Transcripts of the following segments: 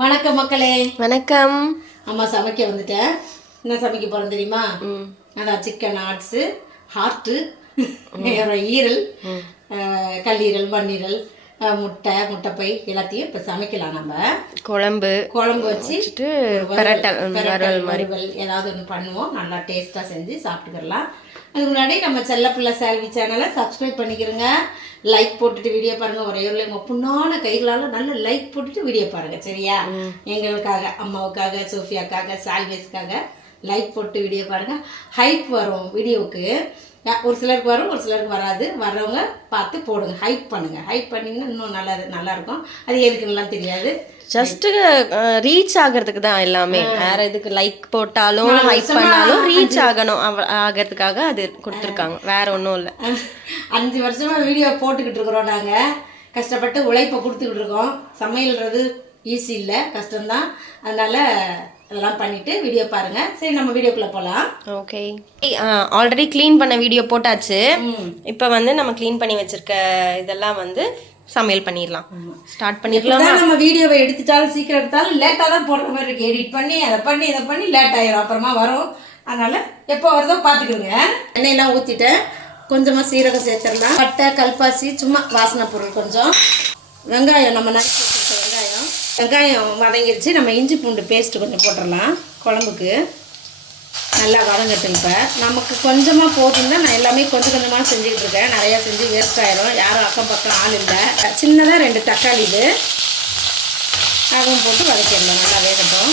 வணக்கம் மக்களே. வணக்கம். அம்மா சமைக்க வந்துட்டேன். என்ன சமைக்க போகிறோம் தெரியுமா? அதான் சிக்கன் ஆட்ஸு, ஹார்ட்டு, ஈரல், கல்லீரல், மண்ணீரல், முட்டைப்பை எல்லாத்தையும் இப்போ சமைக்கலாம். நம்ம குழம்பு வச்சுட்டு வறுவல் ஏதாவது ஒன்று பண்ணுவோம். நல்லா டேஸ்ட்டாக செஞ்சு சாப்பிட்டுக்கலாம். அதுக்கு முன்னாடி நம்ம செல்லப்பிள்ளை செல்வி சேனலை சப்ஸ்கிரைப் பண்ணிக்கிறோங்க. லைக் போட்டுட்டு வீடியோ பாருங்கள். ஒரே ஒரு உங்கள் புண்ணான கைகளால் நல்ல லைக் போட்டுட்டு வீடியோ பாருங்கள், சரியா? எங்களுக்காக, அம்மாவுக்காக, சோஃபியாக்காக, சால்வேஸ்க்காக லைக் போட்டு வீடியோ பாருங்கள். ஹைப் வரும் வீடியோவுக்கு. ஒரு சிலருக்கு வரும், ஒரு சிலருக்கு வராது. வர்றவங்க பார்த்து போடுங்க, ஹைப் பண்ணுங்கள். ஹைப் பண்ணிங்கன்னா இன்னும் நல்லாயிருக்கும். அது எதுக்குன்னெலாம் தெரியாது, ஜஸ்ட்டு ரீச் ஆகிறதுக்கு தான் எல்லாமே. வேற எதுக்கு லைக் போட்டாலும் ஹைப் பண்ணாலும் ரீச் ஆகிறதுக்காக அது கொடுத்துருக்காங்க, வேற ஒன்றும் இல்லை. 5 வருஷமாக வீடியோ போட்டுக்கிட்டு இருக்கிறோம். நாங்கள் கஷ்டப்பட்டு உழைப்பை கொடுத்துக்கிட்டு இருக்கோம். சமையல்றது ஈஸி இல்லை, கஷ்டம்தான். அதனால் அதெல்லாம் பண்ணிவிட்டு வீடியோ பாருங்கள். சரி, நம்ம வீடியோக்குள்ளே போகலாம். ஓகே, ஆல்ரெடி க்ளீன் பண்ண வீடியோ போட்டாச்சு. இப்போ வந்து நம்ம க்ளீன் பண்ணி வச்சுருக்க இதெல்லாம் வந்து சமையல் பண்ணிடலாம், ஸ்டார்ட் பண்ணிடலாம். நம்ம வீடியோவை எடுத்துட்டாலும் சீக்கிரம் எடுத்தாலும் லேட்டாக தான் போடுற மாதிரி இருக்குது. எடிட் பண்ணி இதை பண்ணி லேட் ஆகிடும், அப்புறமா வரும். அதனால் எப்போ வருதோ பார்த்துக்கிடுங்க. எண்ணெயெல்லாம் ஊற்றிட்டேன். கொஞ்சமாக சீரகம் சேர்த்துடலாம். பட்டை, கல்பாசி, சும்மா வாசனை பொருள் கொஞ்சம். வெங்காயம் நம்ம நறுக்கி வச்சுருக்க வெங்காயம் வதங்கிருச்சு. நம்ம இஞ்சி பூண்டு பேஸ்ட்டு கொஞ்சம் போட்டுடலாம். குழம்புக்கு நல்லா வதங்கட்டும். இப்போ நமக்கு கொஞ்சமாக போதுன்னா நான் எல்லாமே கொஞ்சமாக செஞ்சுக்கிட்டு இருக்கேன். நிறையா செஞ்சு வேஸ்ட் ஆகிடும். யாரும் அக்கம் பக்கம் ஆள் இல்லை. சின்னதாக 2 தக்காளி இது, அதுவும் போட்டு வதக்கிடலாம். நல்லா வேகட்டும்.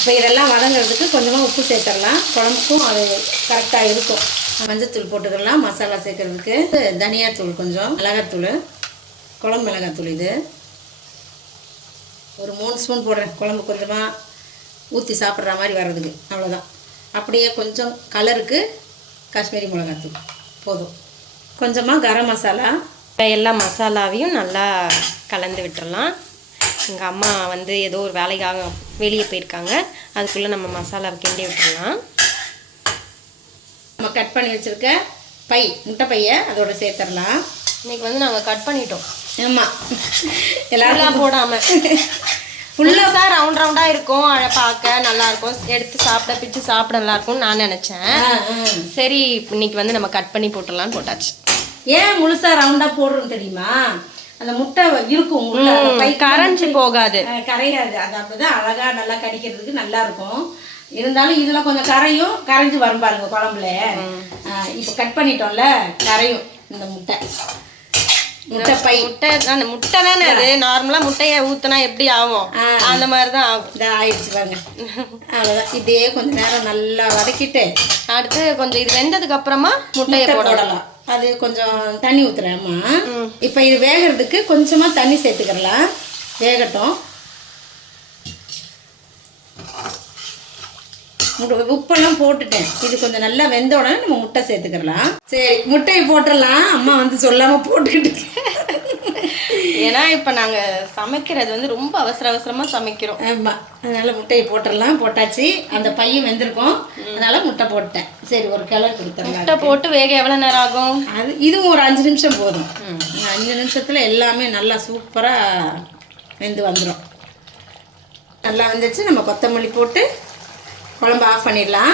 இப்போ இதெல்லாம் வதங்கிறதுக்கு கொஞ்சமாக உப்பு சேர்த்துடலாம். குழம்புக்கும் அது கரெக்டாக இருக்கும். மஞ்சத்தூள் போட்டுக்கலாம். மசாலா சேர்க்கறதுக்கு தனியாத்தூள், கொஞ்சம் மிளகாத்தூள், குழம்பு மிளகாத்தூள் இது ஒரு 3 ஸ்பூன் போடுறேன். குழம்பு கொஞ்சமாக ஊற்றி சாப்பிட்ற மாதிரி வர்றதுக்கு, அவ்வளோதான். அப்படியே கொஞ்சம் கலருக்கு காஷ்மீரி மிளகாத்தூள் போதும். கொஞ்சமாக கரம் மசாலா. எல்லா மசாலாவையும் நல்லா கலந்து விட்டுறலாம். எங்கள் அம்மா வந்து ஏதோ ஒரு வேலைக்காக வெளியே போயிருக்காங்க. அதுக்குள்ளே நம்ம மசாலாவை கிண்டி விட்டுடலாம். நம்ம கட் பண்ணி வச்சுருக்க முட்டைப்பையை அதோட சேர்த்துடலாம். இன்றைக்கி வந்து நாங்கள் கட் பண்ணிட்டோம். ஆமாம், எல்லாம் போடாமல் ஃபுல்லாக ரவுண்டாக இருக்கும். அதை பார்க்க நல்லாயிருக்கும், எடுத்து சாப்பிட பிச்சு சாப்பிட நல்லாயிருக்கும்னு நான் நினச்சேன். சரி, இன்னைக்கு வந்து நம்ம கட் பண்ணி போட்டுடலான்னு போட்டாச்சு. ஏன் முழுசாக ரவுண்டாக போடுறோன்னு தெரியுமா? அந்த முட்டை இருக்கும், கரைஞ்சி போகாது, கரையாது. அது அப்படிதான் அழகாக நல்லா கடிக்கிறதுக்கு நல்லாயிருக்கும். இருந்தாலும் இதில் கொஞ்சம் கரைஞ்சி வரும் பாருங்க குழம்புல. இப்போ கட் பண்ணிட்டோம்ல, கரையும் இந்த அந்த முட்டை தானே. அது நார்மலாக முட்டையை ஊற்றினா எப்படி ஆகும், அந்த மாதிரி தான் ஆகும். இதை ஆயிடுச்சு பாருங்க. அவ்வளோதான். இப்படியே கொஞ்சம் நேரம் நல்லா வதக்கிட்டு அடுத்து கொஞ்சம் இது வெந்ததுக்கு அப்புறமா முட்டையை போடலாம். அது கொஞ்சம் தண்ணி ஊற்றுறேம்மா. இப்போ இது வேகிறதுக்கு கொஞ்சமாக தண்ணி சேர்த்துக்கலாம். வேகட்டும். உப்பெல்லாம் போட்டுட்டேன். இது கொஞ்சம் நல்லா வெந்த உடனே நம்ம முட்டை சேர்த்துக்கலாம். சரி, முட்டையை போட்டுடலாம். அம்மா வந்து சொல்லாமல் போட்டுக்கிட்டு. ஏன்னா இப்போ நாங்கள் சமைக்கிறது வந்து ரொம்ப அவசரமாக சமைக்கிறோம். ஆமாம், அதனால் முட்டையை போட்டுடலாம். போட்டாச்சு. அந்த பையன் வெந்திருக்கும், அதனால் முட்டை போட்டேன். சரி, ஒரு கிளறு கொடுத்துடலாம். முட்டை போட்டு வேக எவ்வளோ நேரம் ஆகும்? இதுவும் ஒரு 5 நிமிஷம் போதும். 5 நிமிஷத்தில் எல்லாமே நல்லா சூப்பராக வெந்து வந்துடும். நல்லா வெந்துச்சு. நம்ம கொத்தமல்லி போட்டு குழம்பு ஆஃப் பண்ணிடலாம்.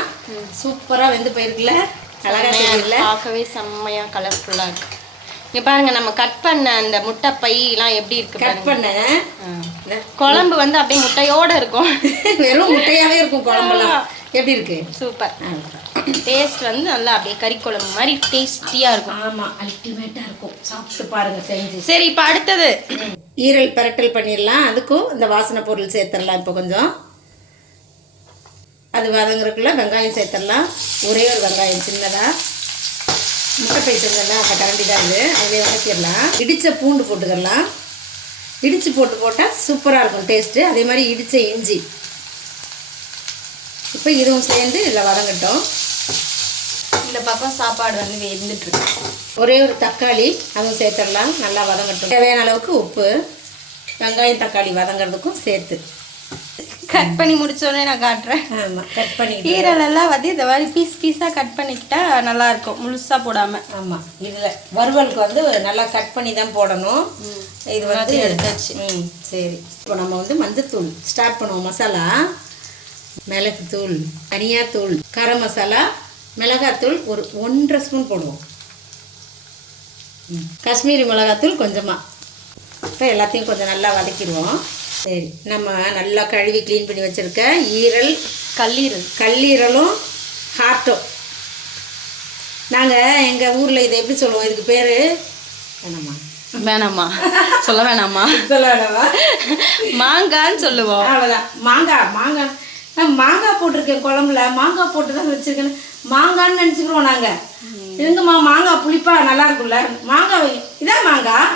சூப்பராக வெந்து போயிருக்குல்ல, அழகாக தெரியல, பார்க்கவே செம்மையாக கலர்ஃபுல்லாக இருக்குது. இங்கே பாருங்கள், நம்ம கட் பண்ண அந்த முட்டை பையெல்லாம் எப்படி இருக்குது. கட் பண்ண குழம்பு வந்து அப்படியே முட்டையோடு இருக்கும். வெறும் முட்டையாகவே இருக்கும் குழம்புலாம். எப்படி இருக்கு? சூப்பர். டேஸ்ட் வந்து நல்லா அப்படியே கறி குழம்பு மாதிரி டேஸ்டியாக இருக்கும். ஆமாம், அல்டிமேட்டாக இருக்கும். சாப்பிட்டு பாருங்கள் செஞ்சு. சரி, இப்போ அடுத்தது ஈரல் பரட்டல் பண்ணிடலாம். அதுக்கும் இந்த வாசனை பொருள் சேர்த்துடலாம். இப்போ கொஞ்சம் அது வதங்குறதுக்குள்ள வெங்காயம் சேர்த்துடலாம். ஒரே ஒரு வெங்காயம் சின்னதாக. முட்டைப்பை செஞ்சலாம், அந்த கரண்டி தான் இது. அதிலே வதக்கிடலாம். இடித்த பூண்டு போட்டுக்கலாம். இடித்து போட்டால் சூப்பராக இருக்கும் டேஸ்ட்டு. அதே மாதிரி இடித்த இஞ்சி. இப்போ இதுவும் சேர்ந்து இதில் வதங்கட்டும். இந்த பக்கம் சாப்பாடு வந்து வெந்துட்டுருக்கு. ஒரே ஒரு தக்காளி, அதுவும் சேர்த்துடலாம். நல்லா வதங்கட்டும். தேவையான அளவுக்கு உப்பு. வெங்காயம் தக்காளி வதங்கிறதுக்கும் சேர்த்து கட் பண்ணி முடிச்சோடனே நான் காட்டுறேன். ஆமாம், கட் பண்ணி ஈரலெல்லாம் வந்து இந்த மாதிரி பீஸாக கட் பண்ணிக்கிட்டா நல்லாயிருக்கும், முழுசாக போடாமல். ஆமாம், இதில் வறுவலுக்கு வந்து நல்லா கட் பண்ணி தான் போடணும். இது வந்து எடுத்தாச்சு. சரி, இப்போ நம்ம வந்து மஞ்சத்தூள் ஸ்டார்ட் பண்ணுவோம். மசாலா, மிளகுத்தூள், தனியாத்தூள், கரம் மசாலா, மிளகாத்தூள் ஒரு 1.5 ஸ்பூன் போடுவோம். காஷ்மீரி மிளகாத்தூள் கொஞ்சமாக. இப்போ எல்லாத்தையும் கொஞ்சம் நல்லா வதக்கிடுவோம். சரி, நம்ம நல்லா கழுவி க்ளீன் பண்ணி வச்சுருக்க ஈரல், கல்லீரலும் ஹார்ட்டும். நாங்கள் எங்கள் ஊரில் இதை எப்படி சொல்லுவோம்? இதுக்கு பேர் வேணாமா சொல்ல வேணாமா மாங்கான்னு சொல்லுவோம். அவ்வளோதான், மாங்காய். நான் மாங்காய் போட்டிருக்கேன் குழம்புல, மாங்காய் போட்டு தான் வச்சுருக்கேன். மாங்கான்னு நினச்சிக்கிறோம் நாங்கள். எங்கம்மா மாங்காய் புளிப்பா நல்லா இருக்கும்ல, மாங்காய் இதான் மாங்காய்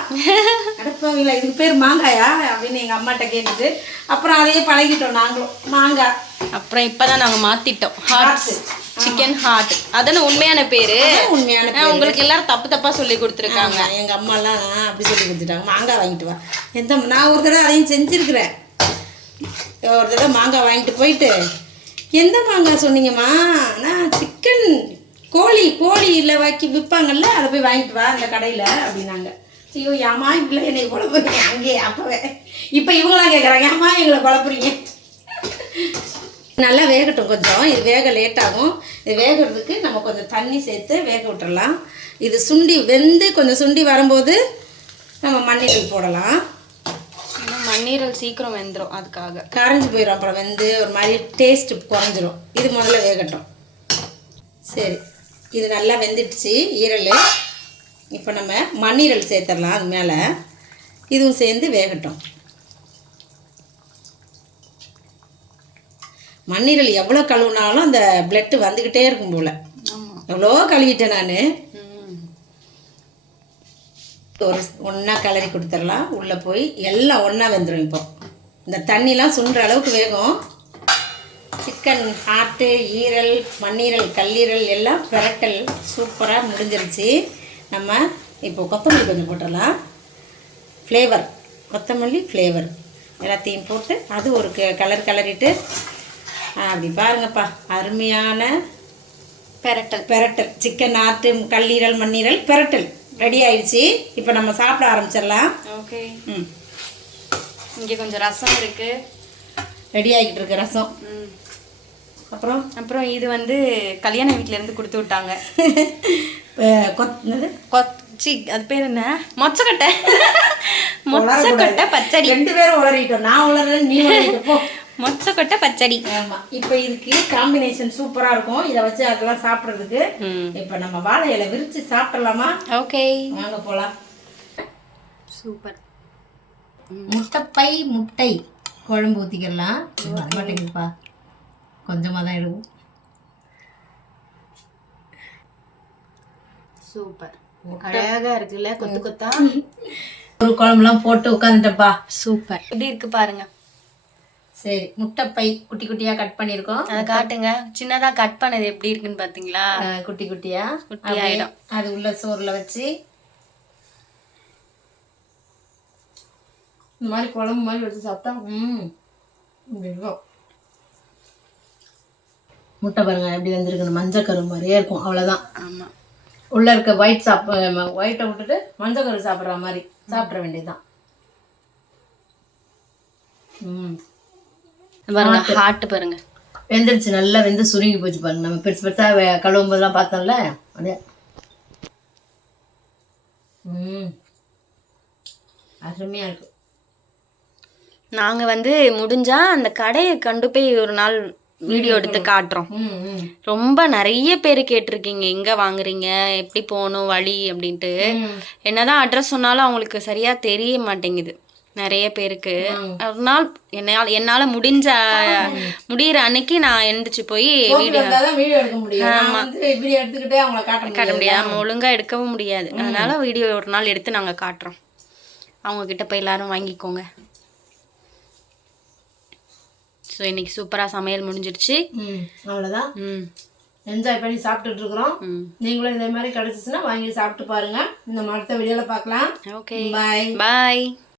அடப்பாங்களா, இதுக்கு பேர் மாங்காயா அப்படின்னு எங்கள் அம்மாட்ட கேட்டுட்டு அப்புறம் அதையே பழகிட்டோம் நாங்களும் மாங்காய். அப்புறம் இப்போதான் நாங்கள் மாற்றிட்டோம், ஹார்ட்ஸ், சிக்கன் ஹார்ட். அதான உண்மையான பேர். உங்களுக்கு எல்லாரும் தப்பாக சொல்லி கொடுத்துருக்காங்க. எங்கள் அம்மாலாம் அப்படி சொல்லி கொடுத்துட்டாங்க. மாங்காய் வாங்கிட்டு வா. நான் ஒரு தடவை அதையும் செஞ்சுருக்கிறேன். ஒரு தடவை மாங்காய் வாங்கிட்டு போயிட்டு, எந்த மாங்காய் சொன்னீங்கம்மா? நான் சிக்கன் கோழியில் வாக்கி விற்பாங்கல்ல, அதை போய் வாங்கிட்டு வா அந்த கடையில் அப்படின்னாங்க. ஐயோ ஏமா இப்படி என்னை குழப்புறீங்க அங்கேயே அப்போவே. இப்போ இவங்களாம் கேட்குறாங்க, ஏமா எங்களை குழப்புறீங்க. நல்லா வேகட்டும் கொஞ்சம். இது வேக லேட் ஆகும். இது வேகிறதுக்கு நம்ம கொஞ்சம் தண்ணி சேர்த்து வேக விட்டுறலாம். இது கொஞ்சம் சுண்டி வரும்போது நம்ம மண்ணீரல் போடலாம். மண்ணீரல் சீக்கிரம் வெந்துடும், அதுக்காக கரைஞ்சி போயிடும். அப்புறம் வெந்து ஒரு மாதிரி டேஸ்ட்டு குறைஞ்சிரும். இது முதல்ல வேகட்டும். சரி, இது நல்லா வெந்துடுச்சு ஈரல். இப்போ நம்ம மண்ணீரல் சேர்த்துடலாம் அது மேலே. இதுவும் சேர்ந்து வேகட்டும். மண்ணீரல் எவ்வளோ கழுவுனாலும் அந்த பிளட்டு வந்துக்கிட்டே இருக்கும் போல். எவ்வளோ கழுவிட்டேன் நான். ஒரு ஒன்றா கிளறி கொடுத்துடலாம். உள்ளே போய் எல்லாம் ஒன்றா வெந்துடும். இப்போ இந்த தண்ணிலாம் சுண்டுற அளவுக்கு வேகும். சிக்கன் ஹார்ட்டு, ஈரல், மண்ணீரல், கல்லீரல் எல்லாம் பிரட்டல் சூப்பராக முடிஞ்சிருச்சு. நம்ம இப்போ கொத்தமல்லி கொஞ்சம் போட்டுடலாம். ஃப்ளேவர், கொத்தமல்லி ஃப்ளேவர் எல்லாத்தையும் போட்டு அது ஒரு கிளறிட்டு அப்படி பாருங்கப்பா, அருமையான பெரட்டல் சிக்கன் ஹார்ட்டு, கல்லீரல், மண்ணீரல் பெரட்டல் ரெடி ஆயிடுச்சு. இப்போ நம்ம சாப்பிட ஆரம்பிச்சிடலாம். ஓகே. இங்கே கொஞ்சம் ரசம் இருக்குது, ரெடி ஆகிட்டு இருக்கு ரசம். அப்புறம் இது வந்து கல்யாண வீட்டிலேருந்து கொடுத்து விட்டாங்க. அது பேர் என்ன? மொச்சக்கொட்டை பச்சடி. 2 பேரும் உளறிட்டோம். நான் உளறேன், நீ உளறிட்டோ. மொச்சக்கொட்டை பச்சடி. ஆமாம், இப்போ இதுக்கு காம்பினேஷன் சூப்பராக இருக்கும். இதை வச்சு அதெல்லாம் சாப்பிட்றதுக்கு. இப்போ நம்ம வாழை இலை விரித்து சாப்பிடலாமா? ஓகே, வாங்க போகலாம். சூப்பர். முட்டை குழம்பு ஊற்றிக்கலாம். வரமாட்டேங்குதுப்பா, கொஞ்சமாக தான் எடுக்கும். சூப்பர், அழகாக இருக்குல்ல, கொத்து கொத்தா. ஒரு குழம்புலாம் போட்டு உட்காந்துட்டப்பா. சூப்பர், எப்படி இருக்கு பாருங்க. சரி, முட்டைப்பை குட்டி குட்டியாக கட் பண்ணியிருக்கோம். அதை காட்டுங்க. சின்னதாக கட் பண்ணது எப்படி இருக்குன்னு பார்த்தீங்களா? குட்டி குட்டியாகிடும். அது உள்ள சோறில் வச்சு இந்த மாதிரி குழம்பு மாதிரி வச்சு சாப்பிட்டா இருக்கும். முட்டை பாருங்க எப்படி வந்துருக்குன்னு, மஞ்சள் கரு மாதிரியே இருக்கும். அவ்வளோதான். ஆமாம், உள்ளே இருக்க ஒயிட்டை விட்டுட்டு மஞ்சள் கரு சாப்பிட்ற மாதிரி சாப்பிட்ற வேண்டியதுதான். பாருங்க, ஹார்ட் பாருங்க வெந்துருச்சு, நல்லா வெந்து சுருங்கி போச்சு பாருங்க. நம்ம பெருசு பெருசாக கழுவும் போதெல்லாம் பார்த்தோம்ல, அப்படியே அருமையாக இருக்கும். நாங்கள் வந்து முடிஞ்சா அந்த கடையை கண்டு போய் ஒரு நாள் வீடியோ எடுத்து காட்டுறோம். ரொம்ப நிறைய பேர் கேட்டிருக்கீங்க, எங்கே வாங்குறீங்க, எப்படி போகணும் வழி அப்படின்ட்டு. என்னதான் அட்ரஸ் சொன்னாலும் அவங்களுக்கு சரியாக தெரிய மாட்டேங்குது நிறைய பேருக்கு. ஒரு நாள் என்னால் முடிகிற அன்னைக்கு நான் எழுந்திரிச்சு போய் வீடியோ எடுக்க முடியும். காட்ட முடியாது, ஒழுங்காக எடுக்கவும் முடியாது. அதனால வீடியோ ஒரு நாள் எடுத்து நாங்கள் காட்டுறோம். அவங்கக்கிட்ட போய் எல்லாரும் வாங்கிக்கோங்க. ஸோ இன்னைக்கு சூப்பராக சமையல் முடிஞ்சிடுச்சு. அவ்வளோதான். என்ஜாய் பண்ணி சாப்பிட்டுட்டு இருக்கிறோம். நீங்களும் இதே மாதிரி கிடச்சிச்சுன்னா வாங்கி சாப்பிட்டு பாருங்க. இந்த அடுத்த வீடியோவில் பார்க்கலாம். ஓகே, பாய்.